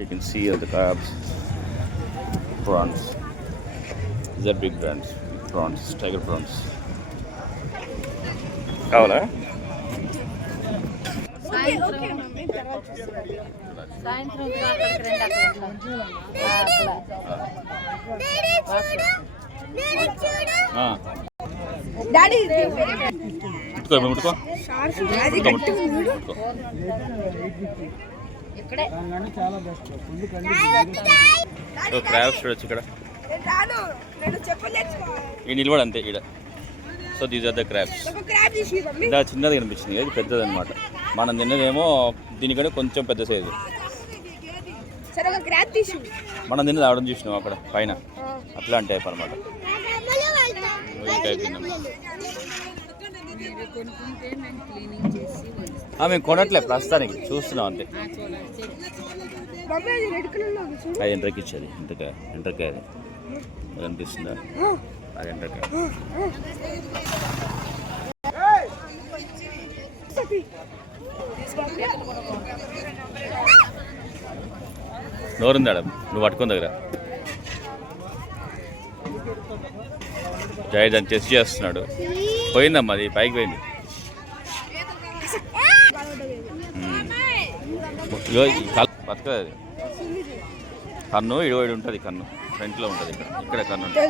You can see the crabs, prawns. These are big brands, prawns, tiger prawns. కావాలా? సాయంత్రం crabs చూడొచ్చు ఇక్కడ ఈ నిలబడి అంతే ఇక్కడ. So these are the crabs. ఇలా చిన్నది కనిపించింది, ఇది పెద్దది అనమాట. మనం తిన్నదేమో దీనికంటే కొంచెం పెద్ద సైజు. మనం తిన్నది ఆవడం చూసినాం అక్కడ పైన, అట్లాంటి టైప్ అనమాట. ఈ టైప్ తిన్నాం. మేము కొనట్లే ప్రస్తుతానికి, చూస్తున్నాం అంతే. అది ఎంట్రకి ఇచ్చేది, ఎంట్రకాయ అది కనిపిస్తుందా? అది ఎంట్రకాయ. నోరుందాడ నువ్వు పట్టుకుని దగ్గర జై దాన్ని టెస్ట్ చేస్తున్నాడు. పోయిందమ్మా, అది పైకి పోయింది. బతకదు అది. కన్ను ఇడి ఉంటుంది, కన్ను ఫ్రంట్లో ఉంటుంది, ఇక్కడ కన్ను ఉంటుంది.